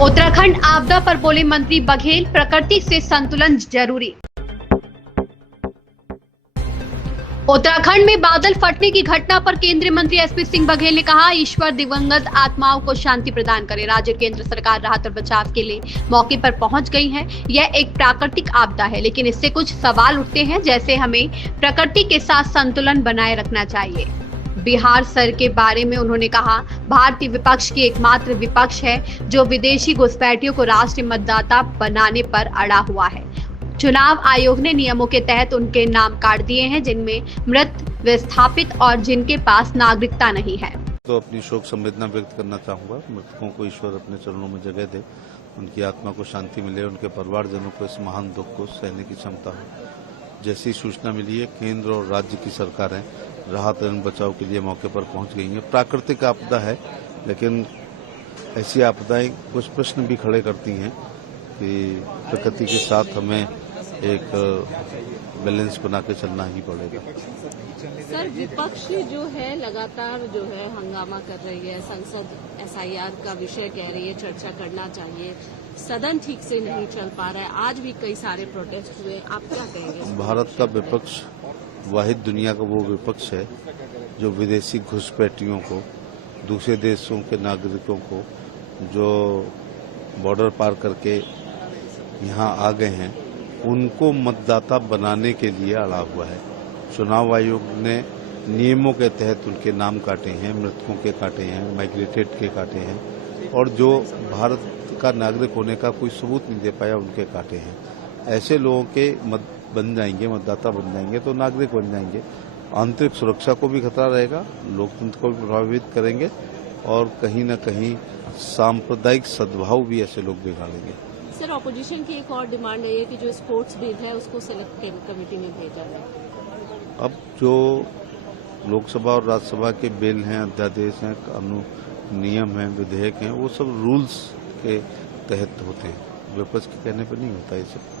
उत्तराखंड आपदा पर बोले मंत्री बघेल, प्रकृति से संतुलन जरूरी। उत्तराखंड में बादल फटने की घटना पर केंद्रीय मंत्री एसपी सिंह बघेल ने कहा, ईश्वर दिवंगत आत्माओं को शांति प्रदान करे। राज्य केंद्र सरकार राहत और बचाव के लिए मौके पर पहुंच गई है। यह एक प्राकृतिक आपदा है, लेकिन इससे कुछ सवाल उठते हैं, जैसे हमें प्रकृति के साथ संतुलन बनाए रखना चाहिए। बिहार सर के बारे में उन्होंने कहा, भारतीय विपक्ष की एकमात्र विपक्ष है जो विदेशी घुसपैठियों को राष्ट्रीय मतदाता बनाने पर अड़ा हुआ है। चुनाव आयोग ने नियमों के तहत उनके नाम काट दिए हैं, जिनमें मृत, विस्थापित और जिनके पास नागरिकता नहीं है। तो अपनी शोक संवेदना व्यक्त करना चाहूंगा। मृतकों को ईश्वर अपने चरणों में जगह दे, उनकी आत्मा को शांति मिले, उनके परिवारजनों को इस महान दुख को सहने की क्षमता हो। जैसी सूचना मिली है, केंद्र और राज्य की सरकारें राहत एवं बचाव के लिए मौके पर पहुंच गई हैं। प्राकृतिक आपदा है, लेकिन ऐसी आपदाएं कुछ प्रश्न भी खड़े करती हैं कि प्रकृति के साथ हमें एक बैलेंस बना के चलना ही पड़ेगा। सर, विपक्ष जो है लगातार जो है हंगामा कर रही है, संसद एसआईआर का विषय कह रही है, चर्चा करना चाहिए, सदन ठीक से नहीं चल पा रहा है, आज भी कई सारे प्रोटेस्ट हुए, आप क्या कहेंगे? भारत का विपक्ष वाहिद दुनिया का वो विपक्ष है जो विदेशी घुसपैठियों को, दूसरे देशों के नागरिकों को जो बॉर्डर पार करके यहाँ आ गए हैं, उनको मतदाता बनाने के लिए अड़ा हुआ है। चुनाव आयोग ने नियमों के तहत उनके नाम काटे हैं, मृतकों के काटे हैं, माइग्रेटेड के काटे हैं, और जो भारत का नागरिक होने का कोई सबूत नहीं दे पाया उनके काटे हैं। ऐसे लोगों के बन जाएंगे, मतदाता बन जाएंगे तो नागरिक बन जाएंगे। आंतरिक सुरक्षा को भी खतरा रहेगा, लोकतंत्र को भी प्रभावित करेंगे और कहीं न कहीं सांप्रदायिक सद्भाव भी ऐसे लोग बिगाड़ेंगे। सर, ऑपोजिशन की एक और डिमांड है कि जो स्पोर्ट्स बिल है उसको सिलेक्ट कमेटी में भेजा जाए। अब जो लोकसभा और राज्यसभा के बिल हैं, अध्यादेश हैं, कानून, नियम हैं, विधेयक हैं, वो सब रूल्स के तहत होते हैं। विपक्ष के कहने पर नहीं होता ये सब।